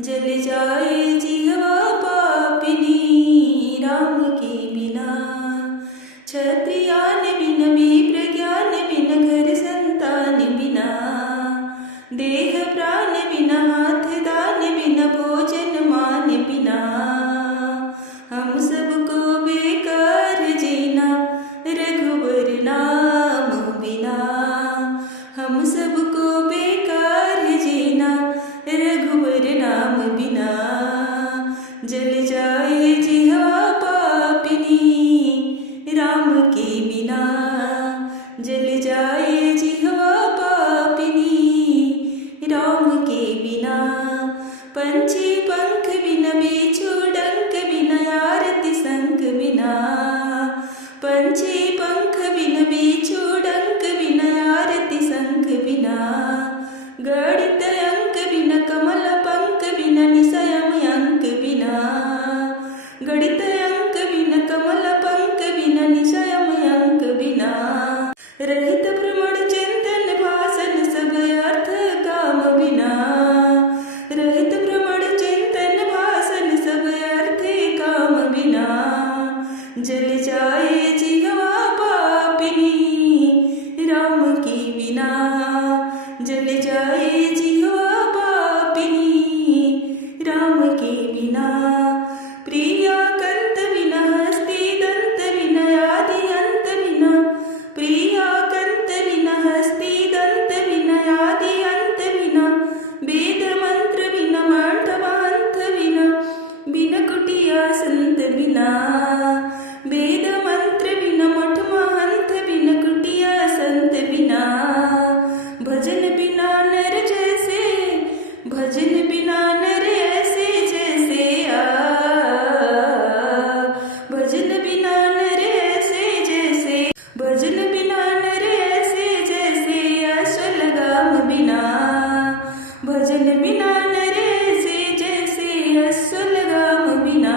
जल जाए जिह्वा पापिनी राम के बिना। क्षत्रियान बिन विप्र ज्ञान बिन घर संतान बिना। देह प्राण बिन हाथ दान बिन भोजन मान बिना। हम सबको बेकार जीना रघुवर नाम बिना। हम सबको बेकार जीना रघुवर नाम बिना। जल जाए जिह्वा पापिनी राम के बिना। जल जाए जिह्वा पापिनी राम के बिना। पंछी पंख बिन बिच्छू डंक बिन आरती संख बिना। पंछी पंख बिन बिच्छू डंक बिन आरती संख बिना। गणित अंक बिन कमल पंख बिन निसयम अंक बिना। गणित अंक बिन कमल पंख बिन निसयम अंक बिना। रहित भ्रमण चिंतन भाषण सब अर्थ काम बिना। रहित भ्रमण चिंतन भाषण सब अर्थ काम बिना। जल जाए जिह्वा पापिनी राम के बिना। जल जाए जिह्वा पापिनी राम के बिना। प्रिया कंत बिन हस्ती दंत बिन आदि अंत बिना। प्रिया कंत बिन हस्ती दंत बिन आदि अंत बिना। वेद मंत्र बिन मंठवांत बिना। बिन कुटिया संत बिना। वेद मंत्र बिन मठ महंत बिन कुटिया संत बिना। भजन बिना नर जैसे। भजन बिना नर ऐसे जैसे भजन बिना नर ऐसे जैसे। भजन बिना नर ऐसे जैसे अश्वलगाम बिना। भजन बिना नर ऐसे जैसे अश्वलगाम बिना।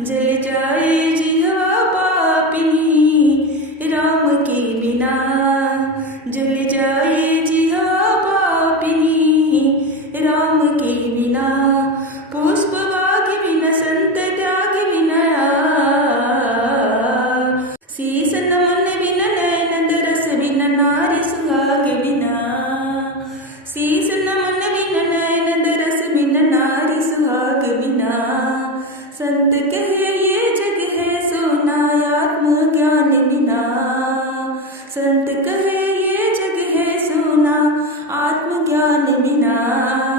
जल जाए जिह्वा पापिनी राम के बिना। जल जाए जिह्वा पापिनी राम के बिना। पुष्प बाग बिन संत त्याग बिना। शीस नमन बिन नयन दरस बिन नारी सुहाग बिना। शीस नमन बिन नयन दरस बिन नारी सुहाग बिना। संत कहे ये जग है सोना आत्मज्ञान बिना। संत कहे ये जग है सोना आत्मज्ञान बिना।